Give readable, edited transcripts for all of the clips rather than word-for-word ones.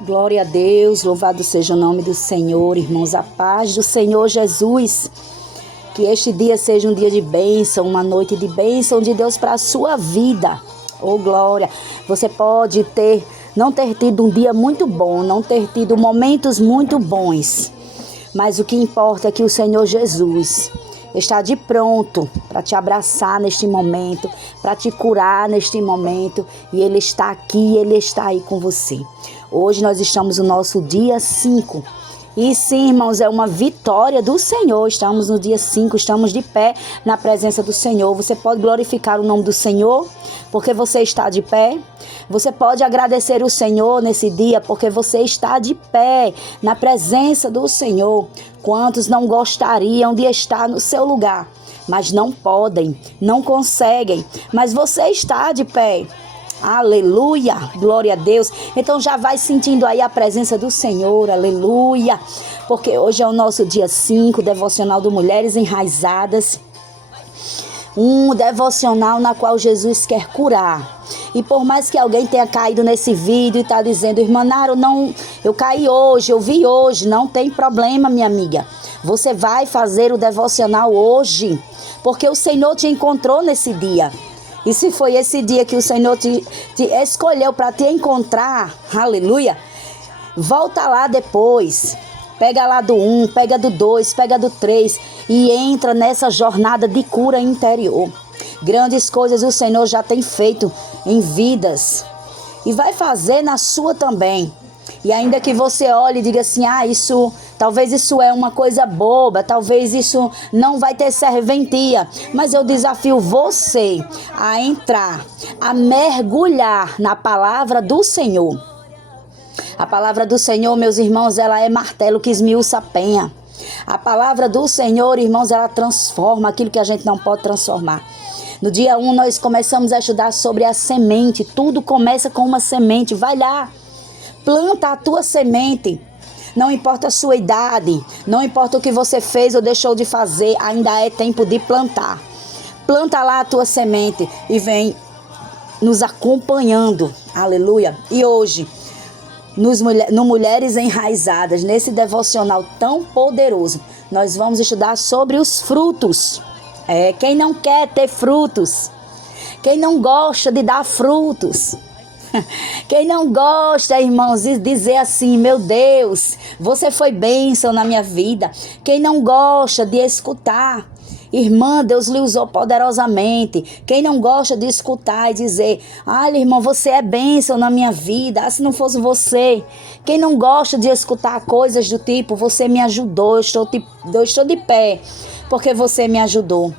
Glória a Deus, louvado seja o nome do Senhor, irmãos, a paz do Senhor Jesus. Que este dia seja um dia de bênção, uma noite de bênção de Deus para a sua vida. Oh, glória! Você pode não ter tido um dia muito bom, não ter tido momentos muito bons, mas o que importa é que o Senhor Jesus está de pronto para te abraçar neste momento, para te curar neste momento, e Ele está aqui, Ele está aí com você. Hoje nós estamos no nosso dia 5. E sim, irmãos, é uma vitória do Senhor. Estamos no dia 5, estamos de pé na presença do Senhor. Você pode glorificar o nome do Senhor porque você está de pé. Você pode agradecer o Senhor nesse dia porque você está de pé na presença do Senhor. Quantos não gostariam de estar no seu lugar, mas não podem, não conseguem, mas você está de pé. Aleluia, glória a Deus. Então já vai sentindo aí a presença do Senhor, aleluia, porque hoje é o nosso dia 5, devocional do Mulheres Enraizadas, um devocional na qual Jesus quer curar. E por mais que alguém tenha caído nesse vídeo e está dizendo, irmã Nara, não, eu caí hoje, eu vi hoje, não tem problema, minha amiga, você vai fazer o devocional hoje, porque o Senhor te encontrou nesse dia. E se foi esse dia que o Senhor te escolheu para te encontrar, aleluia, volta lá depois, pega lá do 1, pega do 2, pega do 3 e entra nessa jornada de cura interior. Grandes coisas o Senhor já tem feito em vidas e vai fazer na sua também. E ainda que você olhe e diga assim, talvez isso é uma coisa boba, talvez isso não vai ter serventia, mas eu desafio você a entrar, a mergulhar na palavra do Senhor. A palavra do Senhor, meus irmãos, ela é martelo que esmiuça a penha. A palavra do Senhor, irmãos, ela transforma aquilo que a gente não pode transformar. No dia 1 nós começamos a estudar sobre a semente, tudo começa com uma semente, vai lá. Planta a tua semente, não importa a sua idade, não importa o que você fez ou deixou de fazer, ainda é tempo de plantar. Planta lá a tua semente e vem nos acompanhando, aleluia. E hoje, no Mulheres Enraizadas, nesse devocional tão poderoso, nós vamos estudar sobre os frutos. Quem não quer ter frutos? Quem não gosta de dar frutos? Quem não gosta, irmãos, de dizer assim, meu Deus, você foi bênção na minha vida. Quem não gosta de escutar, irmã, Deus lhe usou poderosamente. Quem não gosta de escutar e dizer, irmã, você é bênção na minha vida, se não fosse você. Quem não gosta de escutar coisas do tipo, você me ajudou, eu estou de pé, porque você me ajudou.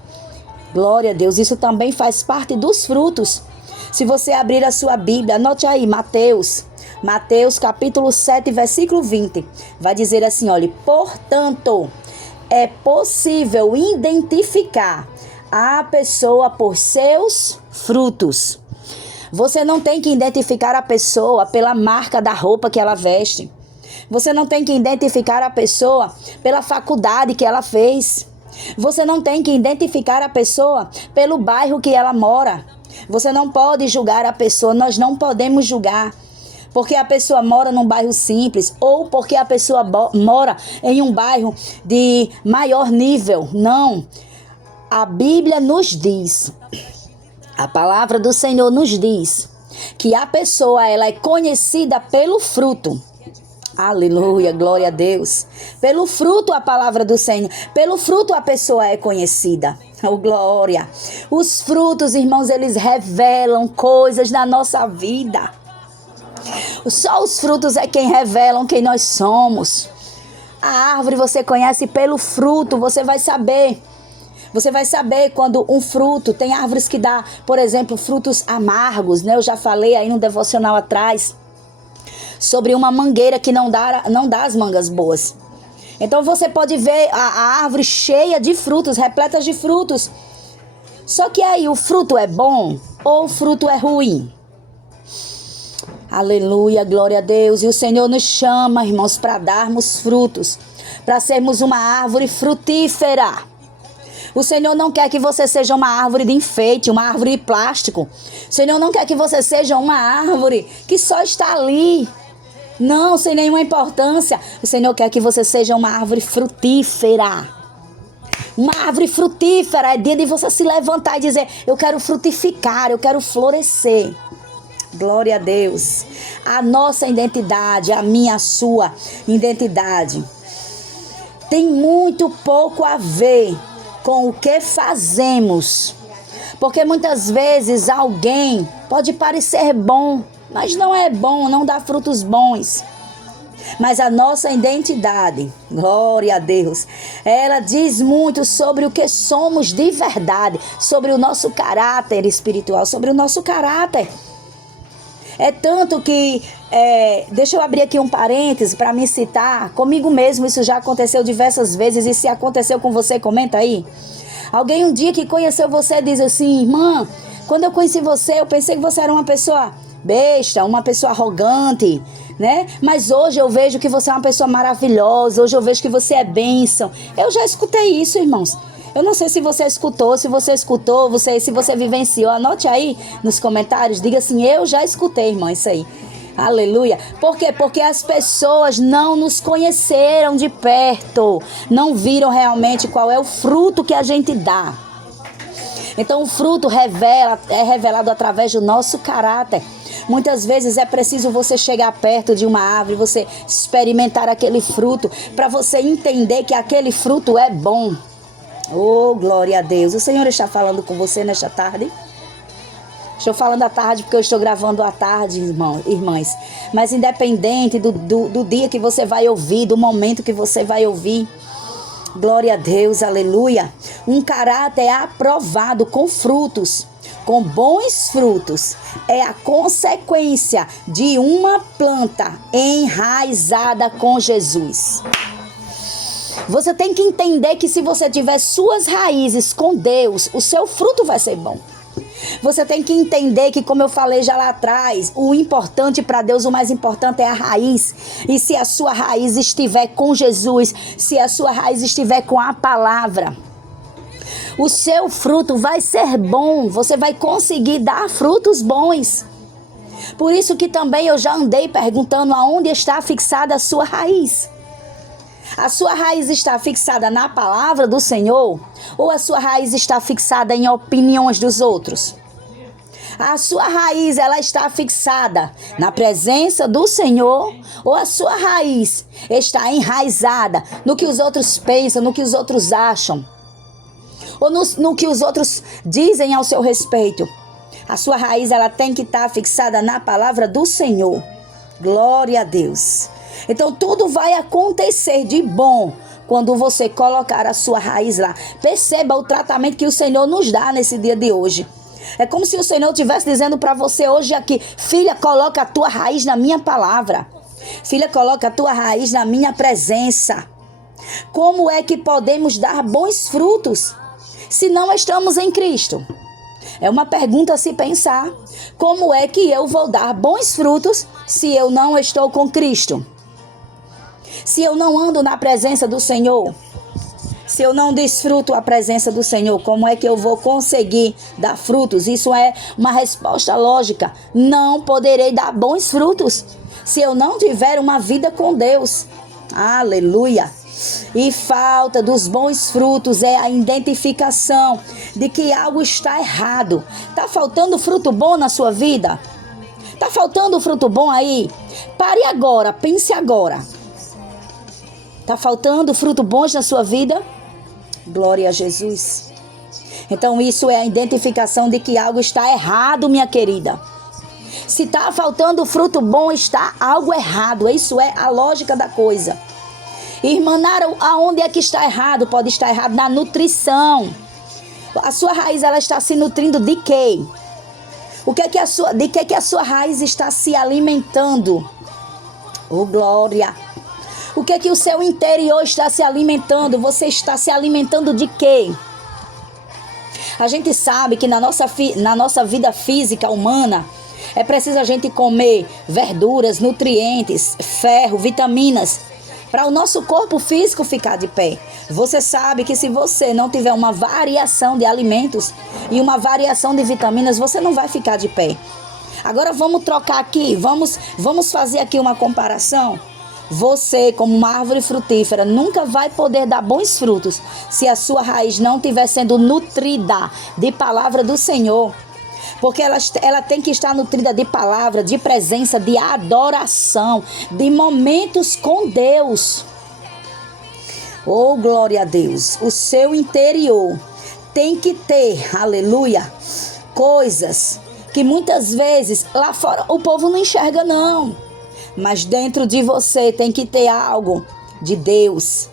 Glória a Deus, isso também faz parte dos frutos. Se você abrir a sua Bíblia, anote aí, Mateus capítulo 7, versículo 20. Vai dizer assim, olha, portanto, é possível identificar a pessoa por seus frutos. Você não tem que identificar a pessoa pela marca da roupa que ela veste. Você não tem que identificar a pessoa pela faculdade que ela fez. Você não tem que identificar a pessoa pelo bairro que ela mora. Você não pode julgar a pessoa, nós não podemos julgar porque a pessoa mora num bairro simples ou porque a pessoa mora em um bairro de maior nível. Não. A Bíblia nos diz, a palavra do Senhor nos diz que a pessoa ela é conhecida pelo fruto. Aleluia, glória a Deus. Pelo fruto a palavra do Senhor, pelo fruto a pessoa é conhecida. Oh, glória. Os frutos, irmãos, eles revelam coisas na nossa vida. Só os frutos é quem revelam quem nós somos. A árvore você conhece pelo fruto, você vai saber. Você vai saber quando um fruto, tem árvores que dá, por exemplo, frutos amargos, né? Eu já falei aí no devocional atrás sobre uma mangueira que não dá as mangas boas. Então você pode ver a árvore cheia de frutos, repletas de frutos. Só que aí o fruto é bom ou o fruto é ruim? Aleluia, glória a Deus. E o Senhor nos chama, irmãos, para darmos frutos, para sermos uma árvore frutífera. O Senhor não quer que você seja uma árvore de enfeite, uma árvore de plástico. O Senhor não quer que você seja uma árvore que só está ali. Não, sem nenhuma importância. O Senhor quer que você seja uma árvore frutífera. Uma árvore frutífera. É dia de você se levantar e dizer: eu quero frutificar, eu quero florescer. Glória a Deus. A nossa identidade, a minha, a sua identidade, tem muito pouco a ver com o que fazemos. Porque muitas vezes alguém pode parecer bom, mas não é bom, não dá frutos bons. Mas a nossa identidade, glória a Deus, ela diz muito sobre o que somos de verdade, sobre o nosso caráter espiritual, sobre o nosso caráter. É tanto que, deixa eu abrir aqui um parêntese para me citar, comigo mesmo isso já aconteceu diversas vezes, e se aconteceu com você, comenta aí. Alguém um dia que conheceu você diz assim: irmã, quando eu conheci você, eu pensei que você era uma pessoa besta, uma pessoa arrogante, né? Mas hoje eu vejo que você é uma pessoa maravilhosa, hoje eu vejo que você é bênção. Eu já escutei isso, irmãos. Eu não sei se você escutou, se você vivenciou, anote aí nos comentários, diga assim: eu já escutei, irmão, isso aí. Aleluia. Por quê? Porque as pessoas não nos conheceram de perto, não viram realmente qual é o fruto que a gente dá. Então o fruto é revelado através do nosso caráter. Muitas vezes é preciso você chegar perto de uma árvore, você experimentar aquele fruto, para você entender que aquele fruto é bom. Oh, glória a Deus. O Senhor está falando com você nesta tarde? Estou falando à tarde porque eu estou gravando à tarde, irmãs. Mas independente do dia que você vai ouvir, do momento que você vai ouvir, glória a Deus, aleluia. Um caráter é aprovado com frutos, com bons frutos. É a consequência de uma planta enraizada com Jesus. Você tem que entender que se você tiver suas raízes com Deus, o seu fruto vai ser bom. Você tem que entender que, como eu falei já lá atrás, o importante para Deus, o mais importante é a raiz. E se a sua raiz estiver com Jesus, se a sua raiz estiver com a palavra, o seu fruto vai ser bom. Você vai conseguir dar frutos bons. Por isso que também eu já andei perguntando aonde está fixada a sua raiz. A sua raiz está fixada na palavra do Senhor? Ou a sua raiz está fixada em opiniões dos outros? A sua raiz, ela está fixada na presença do Senhor? Ou a sua raiz está enraizada no que os outros pensam, no que os outros acham? Ou no que os outros dizem ao seu respeito? A sua raiz, ela tem que estar fixada na palavra do Senhor. Glória a Deus. Então tudo vai acontecer de bom quando você colocar a sua raiz lá. Perceba o tratamento que o Senhor nos dá nesse dia de hoje. É como se o Senhor estivesse dizendo para você hoje aqui: filha, coloca a tua raiz na minha palavra. Filha, coloca a tua raiz na minha presença. Como é que podemos dar bons frutos se não estamos em Cristo? É uma pergunta a se pensar. Como é que eu vou dar bons frutos se eu não estou com Cristo? Se eu não ando na presença do Senhor, se eu não desfruto a presença do Senhor, como é que eu vou conseguir dar frutos? Isso é uma resposta lógica. Não poderei dar bons frutos se eu não tiver uma vida com Deus. Aleluia! E falta dos bons frutos é a identificação de que algo está errado. Está faltando fruto bom na sua vida? Está faltando fruto bom aí? Pare agora, pense agora. Está faltando fruto bons na sua vida? Glória a Jesus. Então isso é a identificação de que algo está errado, minha querida. Se está faltando fruto bom, está algo errado. Isso é a lógica da coisa. Irmã Nara, aonde é que está errado? Pode estar errado na nutrição. A sua raiz, ela está se nutrindo de quê? De que a sua raiz está se alimentando? Oh, glória! O que o seu interior está se alimentando? Você está se alimentando de quê? A gente sabe que na nossa vida física humana é preciso a gente comer verduras, nutrientes, ferro, vitaminas, para o nosso corpo físico ficar de pé. Você sabe que se você não tiver uma variação de alimentos e uma variação de vitaminas, você não vai ficar de pé. Agora vamos trocar aqui, vamos fazer aqui uma comparação. Você, como uma árvore frutífera, nunca vai poder dar bons frutos se a sua raiz não estiver sendo nutrida de palavra do Senhor. Porque ela tem que estar nutrida de palavra, de presença, de adoração, de momentos com Deus. Oh, glória a Deus! O seu interior tem que ter, aleluia, coisas que muitas vezes lá fora o povo não enxerga não. Mas dentro de você tem que ter algo de Deus.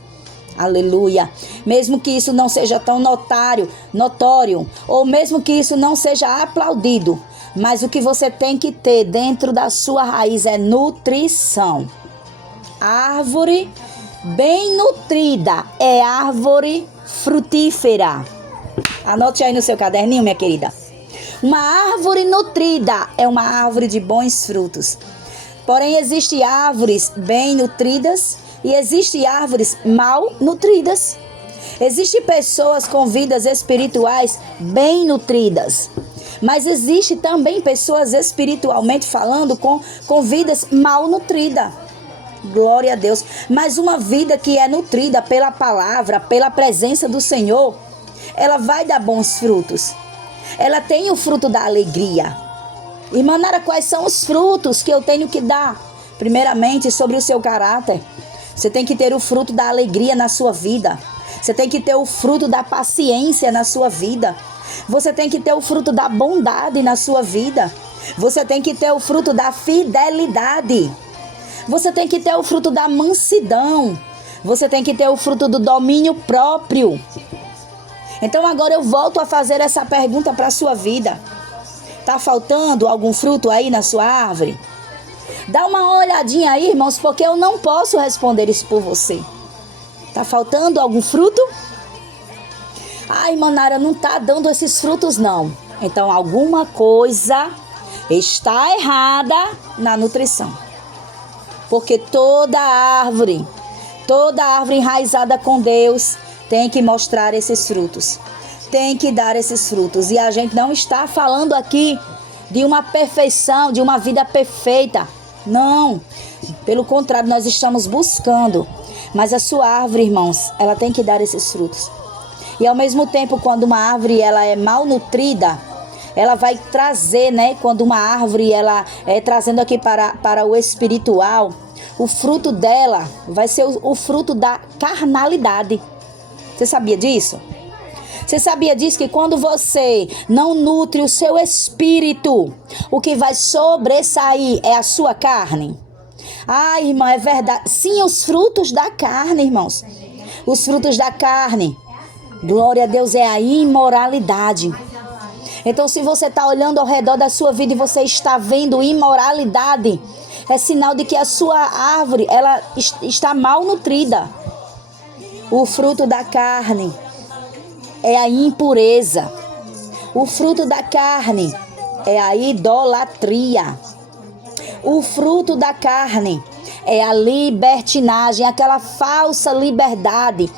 Aleluia. Mesmo que isso não seja tão notório, ou mesmo que isso não seja aplaudido, mas o que você tem que ter dentro da sua raiz é nutrição. Árvore bem nutrida é árvore frutífera. Anote aí no seu caderninho, minha querida. Uma árvore nutrida é uma árvore de bons frutos. Porém, existem árvores bem nutridas e existem árvores mal nutridas. Existem pessoas com vidas espirituais bem nutridas. Mas existe também pessoas espiritualmente falando com vidas mal nutridas. Glória a Deus. Mas uma vida que é nutrida pela palavra, pela presença do Senhor, ela vai dar bons frutos. Ela tem o fruto da alegria. Irmã Nara, quais são os frutos que eu tenho que dar? Primeiramente, sobre o seu caráter. Você tem que ter o fruto da alegria na sua vida. Você tem que ter o fruto da paciência na sua vida. Você tem que ter o fruto da bondade na sua vida. Você tem que ter o fruto da fidelidade. Você tem que ter o fruto da mansidão. Você tem que ter o fruto do domínio próprio. Então agora eu volto a fazer essa pergunta para a sua vida. Tá faltando algum fruto aí na sua árvore? Dá uma olhadinha aí, irmãos, porque eu não posso responder isso por você. Tá faltando algum fruto? Ai, irmã Nara, não tá dando esses frutos não. Então alguma coisa está errada na nutrição. Porque toda árvore enraizada com Deus tem que mostrar esses frutos. Tem que dar esses frutos. E a gente não está falando aqui de uma perfeição, de uma vida perfeita. Não. Pelo contrário, nós estamos buscando. Mas a sua árvore, irmãos, ela tem que dar esses frutos. E ao mesmo tempo, quando uma árvore ela é mal nutrida, ela vai trazer, né? Quando uma árvore ela é trazendo aqui para o espiritual, o fruto dela vai ser o fruto da carnalidade. Você sabia disso? Você sabia disso que quando você não nutre o seu espírito, o que vai sobressair é a sua carne? Ah, irmã, é verdade. Sim, os frutos da carne, irmãos. Os frutos da carne, glória a Deus, é a imoralidade. Então, se você está olhando ao redor da sua vida e você está vendo imoralidade, é sinal de que a sua árvore ela está mal nutrida. O fruto da carne é a impureza. O fruto da carne é a idolatria. O fruto da carne é a libertinagem, aquela falsa liberdade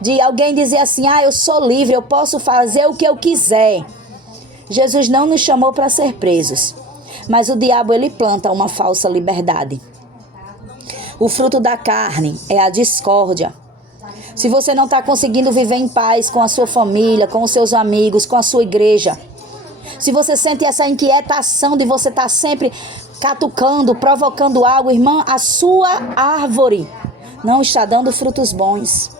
de alguém dizer assim: ah, eu sou livre, eu posso fazer o que eu quiser. Jesus não nos chamou para ser presos, mas o diabo ele planta uma falsa liberdade. O fruto da carne é a discórdia. Se você não está conseguindo viver em paz com a sua família, com os seus amigos, com a sua igreja, se você sente essa inquietação de você estar sempre catucando, provocando algo, irmã, a sua árvore não está dando frutos bons.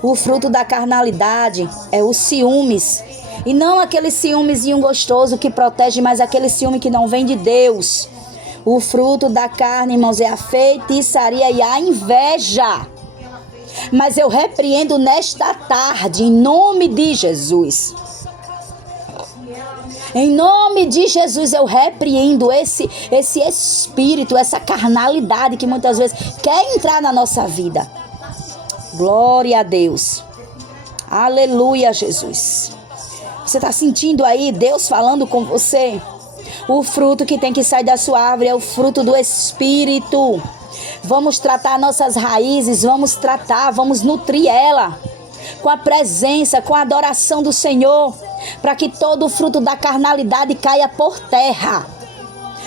O fruto da carnalidade é os ciúmes. E não aquele ciúmezinho gostoso que protege, mas aquele ciúme que não vem de Deus. O fruto da carne, irmãos, é a feitiçaria e a inveja. Mas eu repreendo nesta tarde, em nome de Jesus. Em nome de Jesus, eu repreendo esse espírito, essa carnalidade que muitas vezes quer entrar na nossa vida. Glória a Deus. Aleluia, Jesus. Você está sentindo aí Deus falando com você? O fruto que tem que sair da sua árvore é o fruto do Espírito. Vamos tratar nossas raízes, vamos nutrir ela com a presença, com a adoração do Senhor, para que todo o fruto da carnalidade caia por terra.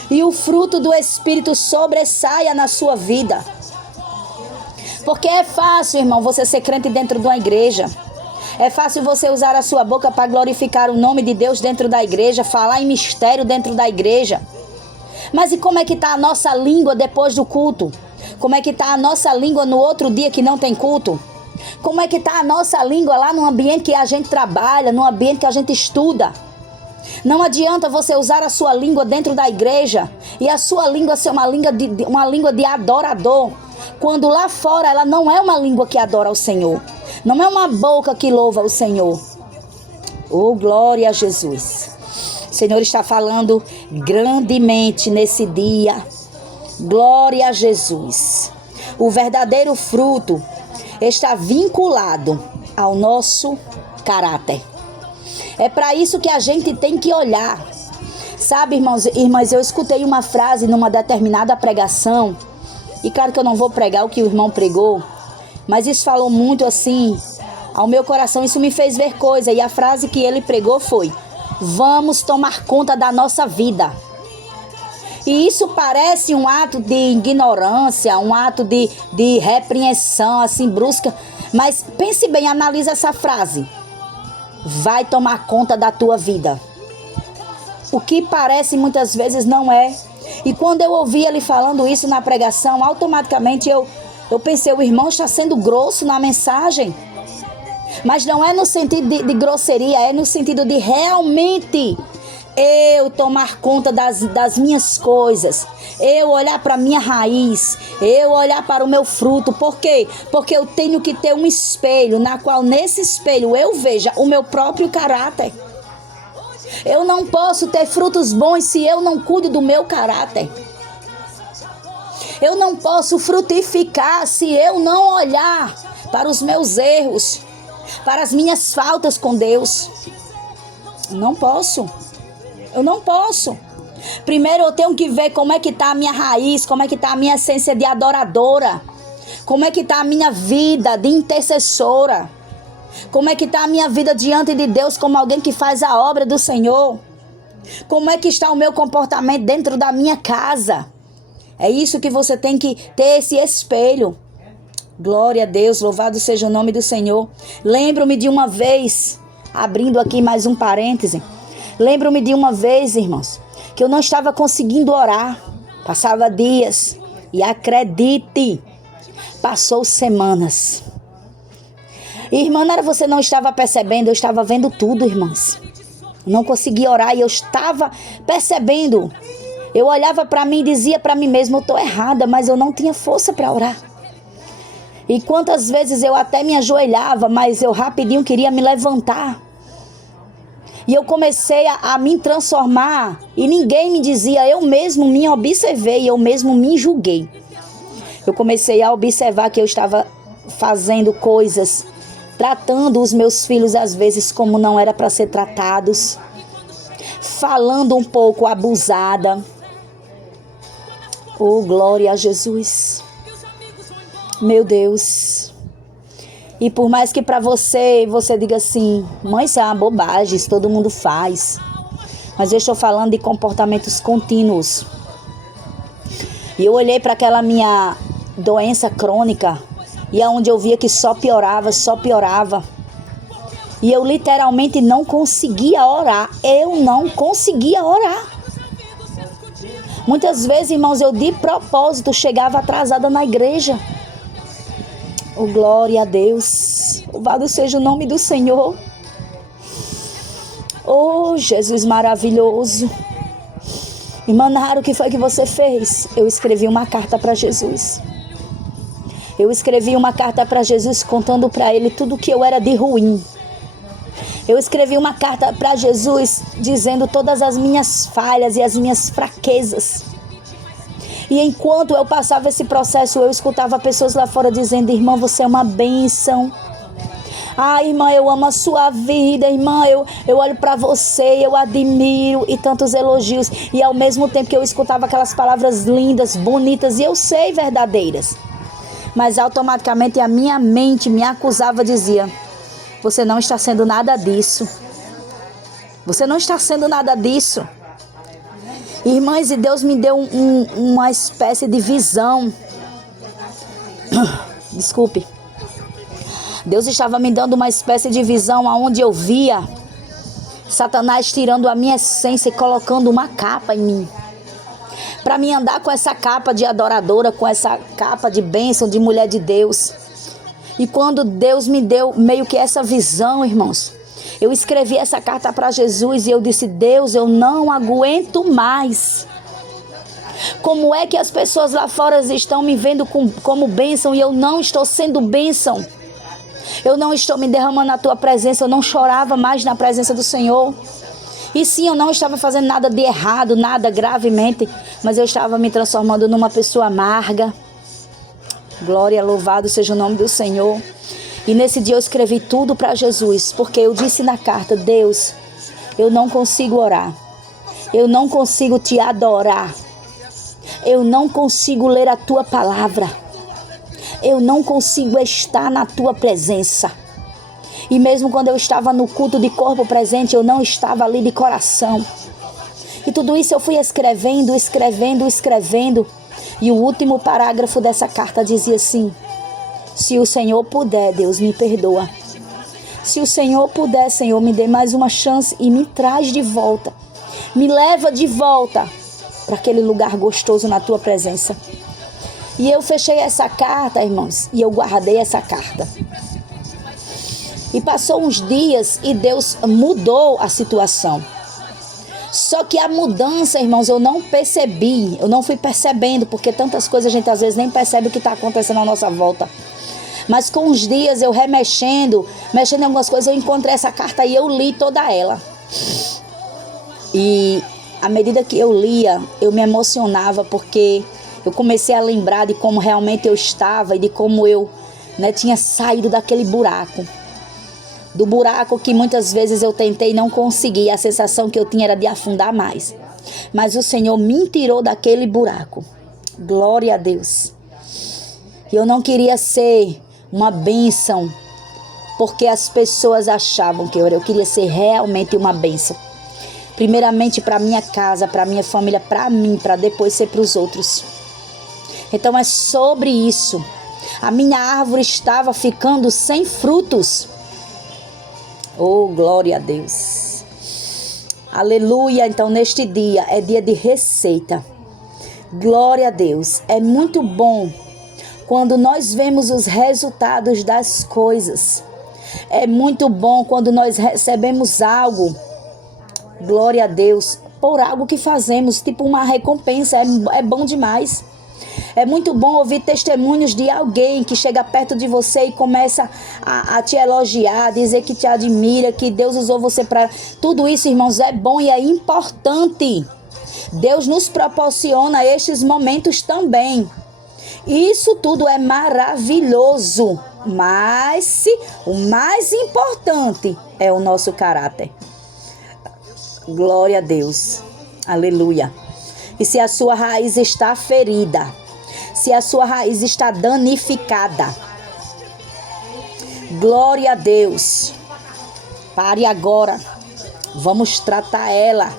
e o fruto do Espírito sobressaia na sua vida. Porque é fácil, irmão, você ser crente dentro de uma igreja. É fácil você usar a sua boca para glorificar o nome de Deus dentro da igreja, falar em mistério dentro da igreja. Mas e como é que está a nossa língua depois do culto? Como é que está a nossa língua no outro dia que não tem culto? Como é que está a nossa língua lá no ambiente que a gente trabalha, no ambiente que a gente estuda? Não adianta você usar a sua língua dentro da igreja e a sua língua ser uma língua de adorador, quando lá fora ela não é uma língua que adora ao Senhor. Não é uma boca que louva o Senhor. Oh, glória a Jesus. O Senhor está falando grandemente nesse dia. Glória a Jesus. O verdadeiro fruto está vinculado ao nosso caráter. É para isso que a gente tem que olhar. Sabe, irmãos e irmãs, eu escutei uma frase numa determinada pregação. E claro que eu não vou pregar o que o irmão pregou, mas isso falou muito assim ao meu coração. Isso me fez ver coisa. E a frase que ele pregou foi: vamos tomar conta da nossa vida. E isso parece um ato de ignorância, um ato de repreensão, assim, brusca. Mas pense bem, analisa essa frase. Vai tomar conta da tua vida. O que parece muitas vezes não é. E quando eu ouvi ele falando isso na pregação, automaticamente eu pensei, o irmão está sendo grosso na mensagem. Mas não é no sentido de grosseria, é no sentido de realmente eu tomar conta das minhas coisas, eu olhar para a minha raiz, eu olhar para o meu fruto. Por quê? Porque eu tenho que ter um espelho, na qual nesse espelho eu veja o meu próprio caráter. Eu não posso ter frutos bons se eu não cuido do meu caráter. Eu não posso frutificar se eu não olhar para os meus erros, para as minhas faltas com Deus. Não posso. Eu não posso. Primeiro eu tenho que ver como é que está a minha raiz, como é que está a minha essência de adoradora, como é que está a minha vida de intercessora, como é que está a minha vida diante de Deus como alguém que faz a obra do Senhor, como é que está o meu comportamento dentro da minha casa. É isso que você tem que ter, esse espelho. Glória a Deus, louvado seja o nome do Senhor. Lembro-me de uma vez, abrindo aqui mais um parêntese, lembro-me de uma vez, irmãos, que eu não estava conseguindo orar. Passava dias e acredite, passou semanas. Irmã, não era você não estava percebendo, eu estava vendo tudo, irmãs. Não conseguia orar e eu estava percebendo. Eu olhava para mim e dizia para mim mesma, eu estou errada, mas eu não tinha força para orar. E quantas vezes eu até me ajoelhava, mas eu rapidinho queria me levantar. E eu comecei a me transformar e ninguém me dizia, eu mesmo me observei, eu mesmo me julguei. Eu comecei a observar que eu estava fazendo coisas, tratando os meus filhos às vezes como não era para ser tratados, falando um pouco abusada. Oh, glória a Jesus. Meu Deus. E por mais que para você diga assim, mãe, isso é uma bobagem, isso todo mundo faz. Mas eu estou falando de comportamentos contínuos. E eu olhei para aquela minha doença crônica, e aonde eu via que só piorava, só piorava. E eu literalmente não conseguia orar. Eu não conseguia orar. Muitas vezes, irmãos, eu de propósito chegava atrasada na igreja. Oh, glória a Deus. Louvado seja o nome do Senhor. Oh, Jesus maravilhoso. Irmã Nara, o que foi que você fez? Eu escrevi uma carta para Jesus. Eu escrevi uma carta para Jesus contando para ele tudo que eu era de ruim. Eu escrevi uma carta para Jesus dizendo todas as minhas falhas e as minhas fraquezas. E enquanto eu passava esse processo, eu escutava pessoas lá fora dizendo, irmã, você é uma bênção. Ah, irmã, eu amo a sua vida, irmã, eu olho para você, eu admiro, e tantos elogios. E ao mesmo tempo que eu escutava aquelas palavras lindas, bonitas, e eu sei verdadeiras. Mas automaticamente a minha mente me acusava, dizia, você não está sendo nada disso. Você não está sendo nada disso. Irmãs, e Deus me deu uma espécie de visão. Desculpe. Deus estava me dando uma espécie de visão onde eu via Satanás tirando a minha essência e colocando uma capa em mim. Para mim andar com essa capa de adoradora, com essa capa de bênção, de mulher de Deus. E quando Deus me deu meio que essa visão, irmãos, eu escrevi essa carta para Jesus e eu disse: Deus, eu não aguento mais. Como é que as pessoas lá fora estão me vendo como bênção e eu não estou sendo bênção? Eu não estou me derramando na tua presença, eu não chorava mais na presença do Senhor. E sim, eu não estava fazendo nada de errado, nada gravemente, mas eu estava me transformando numa pessoa amarga. Glória, louvado seja o nome do Senhor. E nesse dia eu escrevi tudo para Jesus, porque eu disse na carta: Deus, eu não consigo orar, eu não consigo te adorar, eu não consigo ler a tua palavra, eu não consigo estar na tua presença. E mesmo quando eu estava no culto de corpo presente, eu não estava ali de coração. E tudo isso eu fui escrevendo. E o último parágrafo dessa carta dizia assim: se o Senhor puder, Deus, me perdoa. Se o Senhor puder, Senhor, me dê mais uma chance e me traz de volta. Me leva de volta para aquele lugar gostoso na tua presença. E eu fechei essa carta, irmãos, e eu guardei essa carta. E passou uns dias e Deus mudou a situação. Só que a mudança, irmãos, eu não percebi, eu não fui percebendo, porque tantas coisas a gente às vezes nem percebe o que está acontecendo à nossa volta. Mas com os dias eu mexendo em algumas coisas, eu encontrei essa carta e eu li toda ela. E à medida que eu lia, eu me emocionava, porque eu comecei a lembrar de como realmente eu estava e de como eu, tinha saído daquele buraco. Do buraco que muitas vezes eu tentei e não consegui. A sensação que eu tinha era de afundar mais. Mas o Senhor me tirou daquele buraco. Glória a Deus. E eu não queria ser uma bênção porque as pessoas achavam que eu queria ser realmente uma bênção. Primeiramente para minha casa, para minha família, para mim, para depois ser para os outros. Então é sobre isso. A minha árvore estava ficando sem frutos. Oh, glória a Deus. Aleluia. Então neste dia é dia de receita. Glória a Deus. É muito bom quando nós vemos os resultados das coisas. É muito bom quando nós recebemos algo. Glória a Deus. Por algo que fazemos, tipo uma recompensa. É bom demais. É muito bom ouvir testemunhos de alguém que chega perto de você e começa a te elogiar, dizer que te admira, que Deus usou você para... Tudo isso, irmãos, é bom e é importante. Deus nos proporciona estes momentos também. Isso tudo é maravilhoso, mas o mais importante é o nosso caráter. Glória a Deus. Aleluia. E se a sua raiz está ferida, se a sua raiz está danificada, glória a Deus. Pare agora. Vamos tratar ela.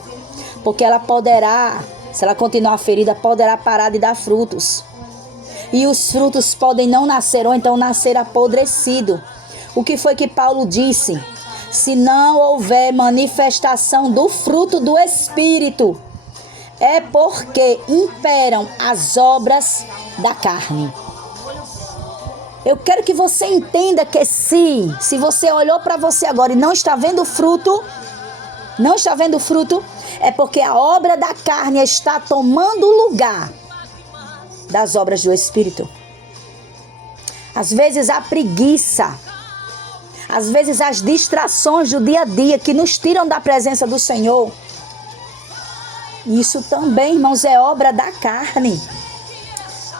Porque ela poderá, se ela continuar ferida, poderá parar de dar frutos. E os frutos podem não nascer, ou então nascer apodrecido. O que foi que Paulo disse? Se não houver manifestação do fruto do Espírito, é porque imperam as obras da carne. Eu quero que você entenda que se você olhou para você agora e não está vendo fruto, é porque a obra da carne está tomando lugar das obras do Espírito. Às vezes a preguiça, às vezes as distrações do dia a dia que nos tiram da presença do Senhor, isso também, irmãos, é obra da carne.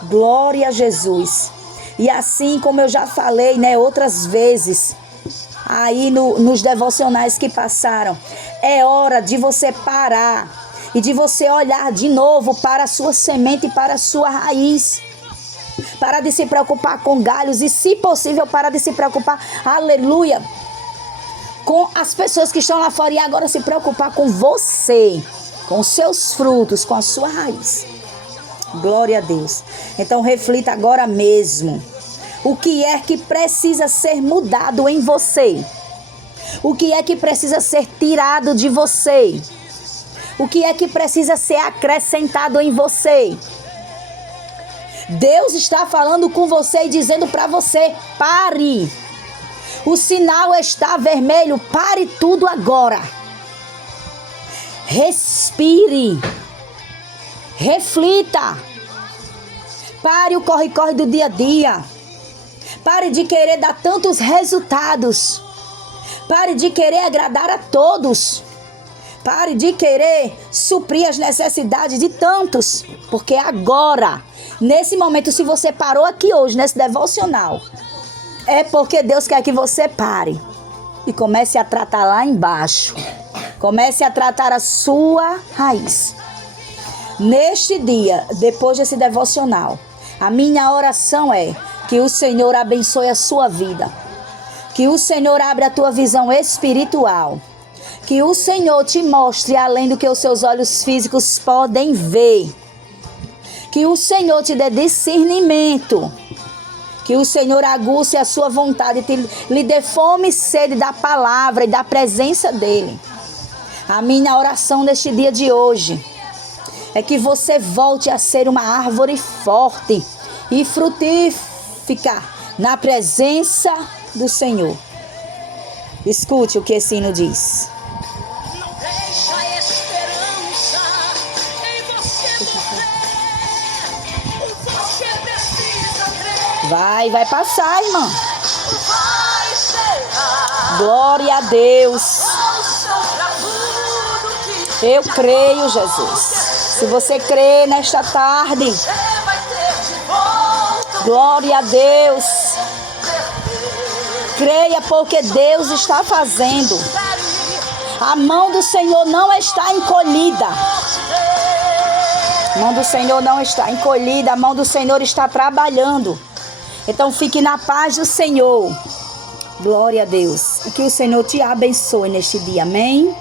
Glória a Jesus. E assim como eu já falei, outras vezes, aí nos devocionais que passaram, é hora de você parar e de você olhar de novo para a sua semente e para a sua raiz. Para de se preocupar com galhos e, se possível, para de se preocupar, aleluia, com as pessoas que estão lá fora, e agora se preocupar com você. com os seus frutos, com a sua raiz. Glória a Deus. Então reflita agora mesmo. O que é que precisa ser mudado em você? O que é que precisa ser tirado de você? O que é que precisa ser acrescentado em você? Deus está falando com você e dizendo para você: pare. O sinal está vermelho, pare tudo agora. Respire. Reflita. Pare o corre-corre do dia a dia. Pare de querer dar tantos resultados. Pare de querer agradar a todos. Pare de querer suprir as necessidades de tantos. Porque agora, nesse momento, se você parou aqui hoje, nesse devocional, é porque Deus quer que você pare e comece a tratar lá embaixo. Comece a tratar a sua raiz. Neste dia, depois desse devocional, a minha oração é que o Senhor abençoe a sua vida. Que o Senhor abra a tua visão espiritual. Que o Senhor te mostre além do que os seus olhos físicos podem ver. Que o Senhor te dê discernimento. Que o Senhor aguce a sua vontade, lhe dê fome e sede da palavra e da presença dEle. A minha oração neste dia de hoje é que você volte a ser uma árvore forte e frutífica na presença do Senhor. Escute o que esse hino diz. Não deixa a esperança em você morrer. Você precisa crer. Vai passar, irmã. Vai chegar. Glória a Deus. Solução pra tudo que Eu creio, Jesus. Se você crê nesta tarde, você vai ter de volta. glória a Deus. Creia porque Deus está fazendo. A mão do Senhor não está encolhida. A mão do Senhor não está encolhida. A mão do Senhor está trabalhando. Então fique na paz do Senhor. Glória a Deus. Que o Senhor te abençoe neste dia. Amém?